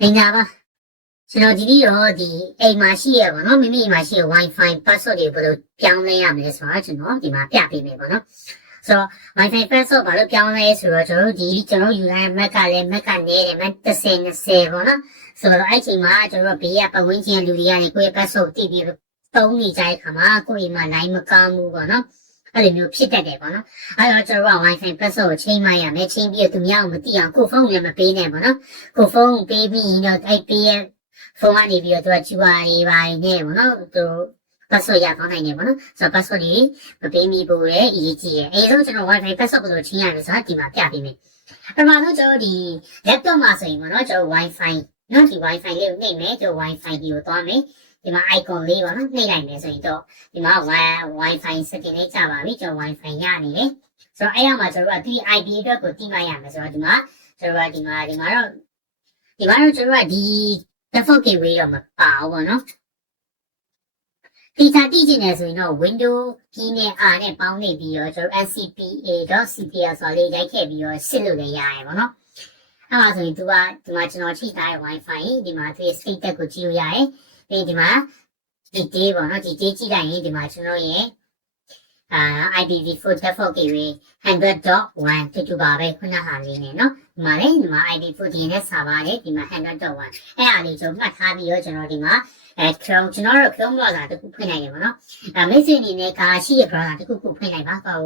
Nên baကျွန်တော်ဒီနေ့တော့ဒီအိမ်မှာရှိရပါတော့မိမိမှာရှိရ Wi-Fi password တွေဘယ်လိုပြောင်းလဲရမလဲဆိုတော့ကျွန်တော်ဒီမှာပြပေးမယ်ပေါ့နော်ဆိုတော့ Wi-Fi password ဘာလို့ပြောင်းလဲဆိုတော့ကျွန်တော်ယူရတဲ့ Mac ကလည်း Mac ကနေတယ် Mac 1020ပေါ့နော်ဆိုတော့အဲ့ချိန်မှာကျွန်တော်ဘေးကပတ်ဝန်းကျင်လူတွေကနေကိုယ့်ရဲ့ password တည်ပြီးသုံးနေကြတဲ့ခါမှာကိုယ့်အိမ်မှာ line မကောင်းဘူးပေါ့နော်အဲ့လိုမျိုးဖြစ်တတ်တယ်ပေါ့နော်အဲ့တော့ကျွန်တော်က Wi-Fi password ကိုချိန်မှရမယ်ချိန်ပြီးတော့သူများကိုမသိအောင်ကိုယ့်ဖုန်းလည်းမပေးနဲ့ပေါ့နော်ကိုယ့်ဖုန်းပေးပြီးတော့အဲ့ပေးရဲ့ဖုန်းကနေပြီးတော့သူက QR တွေပါနေပေါ့နော်သူ password ရကောင်းနိုင်နေပေါ့နော်ဆိုတော့ password တွေမပေးမိဘူးလေအရေးကြီးရဲ့အဲဒါဆိုကျွန်တော် Wi-Fi password ကိုချိန်ရမယ်ဆိုတော့ဒီမှာပြပေးမယ်ပထမဆုံးကျွန်တော်ဒီ laptop မှာဆိုရင်ပေါ့နော်ကျွန်တော် Wi-Fi နော်ဒီ Wi-Fi လေးကိုနှိပ်မယ်ကျွန်တော် Wi-Fi ကြီးကိုသွားမယ်ဒီမှာ icon လေးပေါ့နော်နှိပ်လိုက်မယ်ဆိုရင်တော့ဒီမှာ Wi-Fi setting လေးကြာပါပြီကျွန်တော် Wi-Fi ရနေတယ်ဆိုတော့အဲ့ရမှာကျွန်တော်ကဒီ IP အတွက်ကိုတိမှတ်ရမယ်ဆိုတော့ဒီမှာကျွန်တော်ကဒီမှာတော့ကျွန်တော်ကဒီ default gateway တော့မပါဘူးပေါ့နော်ဒီသာတိကျင်နေဆိုရင်တော့ window key နဲ့ R နဲ့ပေါင်းနေပြီးတော့ကျွန်တော် scpa.cpl ဆိုလေးရိုက်ခဲ့ပြီးတော့စစ်လို့လည်းရတယ်ပေါ့နော်အဲ့ဒါဆိုရင်သူကဒီမှာကျွန်တော်ချိထားတဲ့ Wi-Fi ဒီမှာသူရဲ့ status ကိုကြည့်လို့ရတယ်ပြီးဒီမှာဒီ day ပေါ့နော်ဒီ day ကြည့်လိုက်ရင်ဒီမှာကျွန်တော်ရဲ့IPv4 default gateway 100.1 တူပါပဲခုနဟာလေးနဲ့နော်ဒီမှာလေဒီမှာ IP4 DNS server နဲ့ဒီမှာ 100.1 အဲ့ဒါလေးကျွန်တော်မှတ်ထားပြီးတော့ကျွန်တော်ဒီမှာChrome ကျွန်တော်တို့ Chrome browser တခုဖွင့်လိုက်ရပါတော့မိတ်ဆွေအနေနဲ့ရှိရ browser တခုဖွင့်လိုက်ပါဟို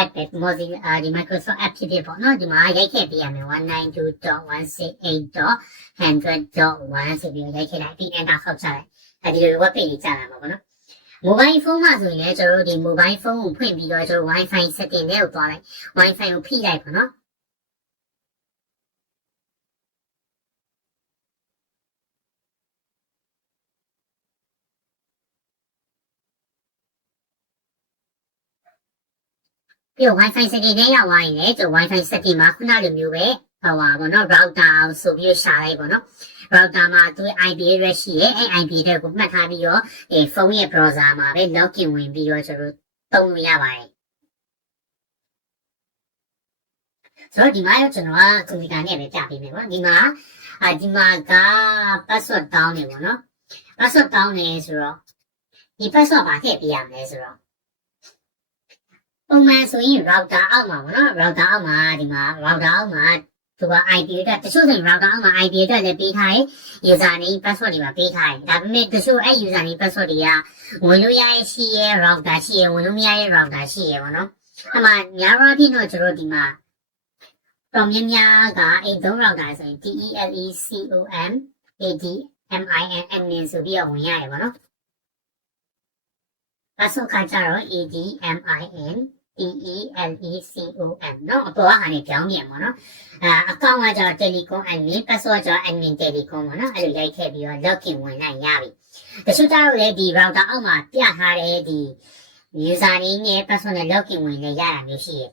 app ပဲ Mozilla ဒီ Microsoft app ဖြစ်ဖြစ်ပေါ့နော်ဒီမှာရိုက်ခဲ့ပေးရမယ် 192.168.100.1 ဆိုပြီးရိုက်ခဲ့လိုက်ပြီး enter ခေါက်ချလိုက်အဲဒီလို web page ကြီးကြာလာမှာပေါ့နော်mobile phone မှာဆိုရင်လည်းကျွန်တော်တို့ဒီ mobile phone ကိုဖွင့်ပြီးတော့ကျွန်တော် Wi-Fi setting နဲ့ကိုသွားလိုက် Wi-Fi ကိုဖိလိုက်ပါနော်ပြီးတော့ Wi-Fi setting နဲ့ရောက်သွားရင်လည်းကျွန်တော် Wi-Fi setting မှာခုနလိုမျိုးပဲဟိုပါပေါ့နော် router ဆိုပြီးရှာလိုက်ပေါ့နော် router မှာသူ IP address ရှိရဲအဲ IP တွေကိုမှတ်ထားပြီးတော့ဖုန်းရဲ့ browser မှာပဲ login ဝင်ပြီးတော့ကျွန်တော်သုံးလို့ရပါတယ်ဆိုတော့ဒီမှာရောကျွန်တော်ကကွန်ပျူတာနဲ့ပဲပြပေးမယ်ပေါ့ဒီမှာက password တောင်းနေပေါ့နော် password တောင်းနေဆိုတော့ဒီ password ဘာထည့်ပေးရမလဲဆိုတော့ပုံမှန်ဆိုရင် router အောက်မှာပေါ့နော် router အောက်မှာဒီမှာ router အောက်မှာသူက IP အတွက်တချို့ဆိုရင် router အောက်မှာ IP အတွက်လည်းပေးထားတယ် user name password တွေပါပေးထားတယ်ဒါပေမဲ့တချို့အဲ့ user name password တွေကဝင်လို့ရရဲ့ရှိရဲ့ router ရှိရဲ့ဝင်လို့မရရဲ့ router ရှိရဲ့ပေါ့နော်အဲ့မှာများတော့အဖြစ်တော့ကျွန်တော်ဒီမှာတော်များကအိမ်သုံး router ဆိုရင် telecom admin ဆိုပြီးတော့ဝင်ရတယ်ပေါ့နော် password ကကြတော့ admin telecom နော်အပေါ်ကဟာနေပြောင်းပြန်ပေါ့နော်အကောင့်ကကျတော့ telecom admin password ကျတော့ admin telecom ပေါ့နော်အဲ့လိုရိုက်ထည့်ပြီးတော့ login ဝင်နိုင်ရပြီတချို့ကျတော့လေဒီ router အောက်မှာပြထားတဲ့ဒီ user name နဲ့ password နဲ့ login ဝင်လည်းရတာမျိုးရှိရဲ့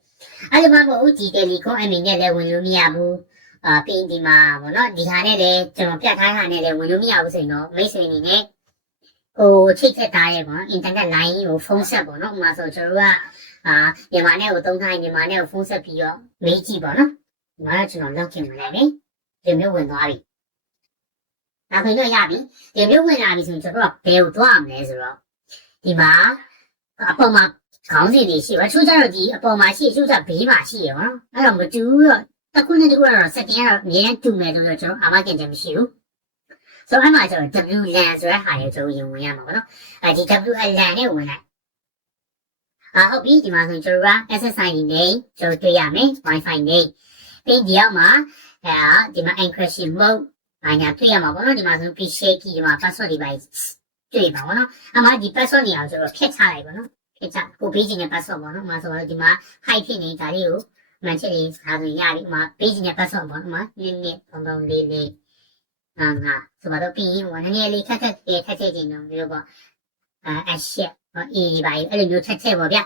အဲ့လိုမှမဟုတ်ဒီ telecom admin နဲ့လည်းဝင်လို့မရဘူးပြီးဒီမှာပေါ့နော်ဒီဟာနဲ့လည်းကျွန်တော်ပြထားတာနဲ့လည်းဝင်လို့မရဘူးဆိုရင်တော့မိတ်ဆွေအနေနဲ့ဟိုချိတ်ဆက်ထားရဲပေါ့ internet line ကိုဖုန်းဆက်ပေါ့နော်ဥပမာဆိုကျွန်တော်ကမြန်မာနဲ့ကိုသုံးထားရင်မြန်မာနဲ့ကိုဖုန်းဆက်ပြီးတော့မေးကြည့်ပေါ့နော်ဒီမှာကျွန်တော် login ဝင်လိုက်ပြီဒီမျိုးဝင်သွားပြီဒါဆိုတော့ရပြီဒီမျိုးဝင်လာပြီဆိုရင်ကျွန်တော်ကဘယ်ကိုသွားရမလဲဆိုတော့ဒီမှာအပေါ်မှာခေါင်းစဉ်တွေရှိပါချိုးကြတော့ဒီအပေါ်မှာရှိချိုးကြဘေးမှာရှိရပါတော့အဲ့တော့မတူတော့တစ်ခုနဲ့တစ်ခုကတော့ setting ကတော့အများကြီးတူမယ်လို့ကျွန်တော်အာမခံချက်မရှိဘူးဆိုတော့အဲ့မှာကျွန်တော် WLAN ဆိုတဲ့ဟာလေးကျွန်တော်ရင်ဝင်ရမှာပေါ့နော်ဒီ WLAN နဲ့ဝင်လိုက်ဟုတ်ပြီဒီမှာဆိုရင်ကျွန်တော်က SSID နဲ့ကျွန်တော်တွေ့ရမယ် Wi-Fi နဲ့ပြီးဒီအောက်မှာဒီမှာ encryption mode ညာတွေ့ရမှာပေါ့နော်ဒီမှာဆို share key ဒီမှာ password တွေပါတွေ့ပါပေါ့နော်အမှဒီ password နေအောင်ကျွန်တော်ဖြတ်ချလိုက်ပေါ့နော်ဖြတ်ချကိုပေးခြင်းနဲ့ password ပေါ့နော်ဥပမာဆိုတော့ဒီမှာ hide ဖြစ်နေဒါလေးကိုမှန်ချက်လေးစားဆိုရပြီဥပမာပေးခြင်းနဲ့ password ပေါ့ဥပမာနည်းလေးဆိုတော့ပြီးရင်နည်းနည်းလေးထပ်ခြင်းတော့မျိုးပေါ့shareအေးပါအဲ့လိုမျိုးထက်ပေါ့ဗျ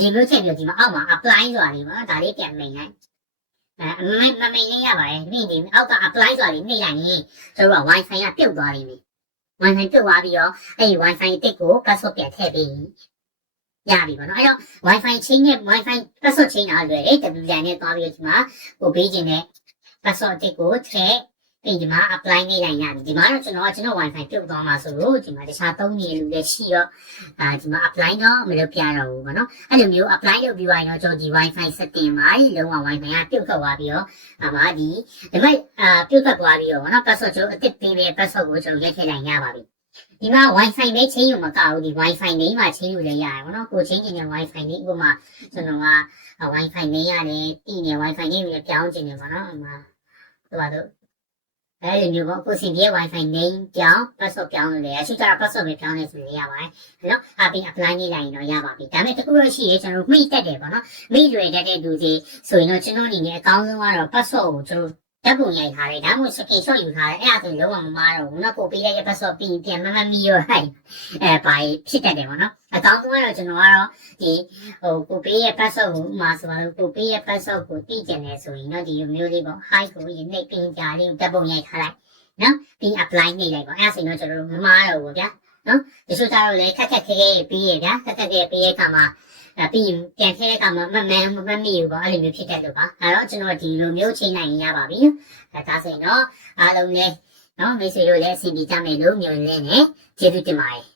ဒီမျိုးချက်မျိုးဒီမှာအောက်မှာ apply ဆိုတာလေးပေါ့ဒါလေးပြန်မိန်လိုက်မမိန်လေးရပါတယ်ဒီအောက်က apply ဆိုတာလေးနှိပ်လိုက်ရင်ကျွန်တော်က Wi-Fi ကပြုတ်သွားလိမ့်မယ် Wi-Fi ပြုတ်သွားပြီးတော့အဲ့ဒီ Wi-Fi တစ်ကို password ပြန်ထည့်ပေးရပြီပေါ့နော်အဲ့တော့ Wi-Fi ချင်းနဲ့ Wi-Fi password ချင်းအားလွယ်တယ် WLAN နဲ့သွားပြီးတော့ဒီမှာကိုပေးခြင်းနဲ့ password တစ်ကိုထည့် ပြီးဒီမှာ apply နေလိုက်ရပြီဒီမှာတော့ကျွန်တော် wifi ပြုတ်သွားမှာဆိုလို့ဒီမှာတခြားသုံးနေလူလည်းရှိတော့ဒီမှာ apply တော့မလုပ်ပြတော့ဘူးပေါ့နော်အဲ့လိုမျိုး apply လုပ်ပြီးသွားရင်တော့ကျွန်တော်ဒီ wifi setting မှာလုံးဝ wifi ကပြုတ်ထွက်သွားပြီးတော့မှာဒီမဲ့ပြုတ်ထွက်သွားပြီးတော့ပေါ့နော် password ကျွန်တော်အသစ်ပေးတဲ့ password ကိုကျွန်တော်ရိုက်ထည့်လိုက်ရပါပြီဒီမှာ wifi ပဲချင်းယူမကဘူးဒီ wifi နေမှာချင်းယူလည်းရတယ်ပေါ့နော်ကိုချင်းချင်းနဲ့ wifi နေဥပမာကျွန်တော်က wifi နေရတယ်ပြီးနေ wifi နေပြီးပြောင်းချင်တယ်ပေါ့နော်ဟိုမှာတို့အဲ့ဒီမျိုးပေါ့ကိုစင်ပြေ wifi နေပြောင်း password ပြောင်းလို့လည်းအရှိကြ password ပဲပြောင်းနေဆိုလို့ရပါတယ်နော်အပြင် apply နေလိုက်ရင်တော့ရပါပြီဒါပေမဲ့တခုတော့ရှိရဲကျွန်တော်မိတက်တယ်ပေါ့နော်မိရွယ်တတ်တဲ့လူတွေဆိုရင်တော့ကျွန်တော်အနေနဲ့အကောင်းဆုံးကတော့ password ကိုကျွန်တော်ဓာတ်ပုံရိုက်ထားတယ်ဒါမှမဟုတ် screenshot ယူထားတယ်အဲ့ဒါဆိုလုံးဝမမားတော့ဘူးနော်ကိုပေးလိုက်တဲ့ password ပြီးပြန်မမီရောဟဲ့ဘာဖြစ်တတ်တယ်ပေါ့နော်အကောင်းဆုံးကတော့ကျွန်တော်ကတော့ဒီကိုပေးရဲ့ password ကိုဥမာဆိုတော့ကိုပေးရဲ့ password ကိုသိကျင်တယ်ဆိုရင်တော့ဒီလိုမျိုးလေးပေါ့ hi ကိုရနေပင်ကြားလေးကိုဓာတ်ပုံရိုက်ထားလိုက်နော်ပြီး apply နေလိုက်ပေါ့အဲ့ဒါဆိုရင်တော့ကျွန်တော်မမားတော့ဘူးဗျာနော်ဒီဆိုကြတော့လေခက်ခဲပြီးရဗျာခက်ခဲပြီးရဲ့အခါမှာပြီးပြန်ထည့်တဲ့အခါမှာမမီဘူးပေါ့အဲ့လိုမျိုးဖြစ်တတ်လို့ပါအဲ့တော့ကျွန်တော်ဒီလိုမျိုးချိန်နိုင်ရပါပြီဒါဆိုရင်တော့အားလုံးလည်းနော်မိတ်ဆွေတို့လည်းအဆင်ပြေကြမယ်လို့မျှော်လင့်နေကျေးဇူးတင်ပါတယ်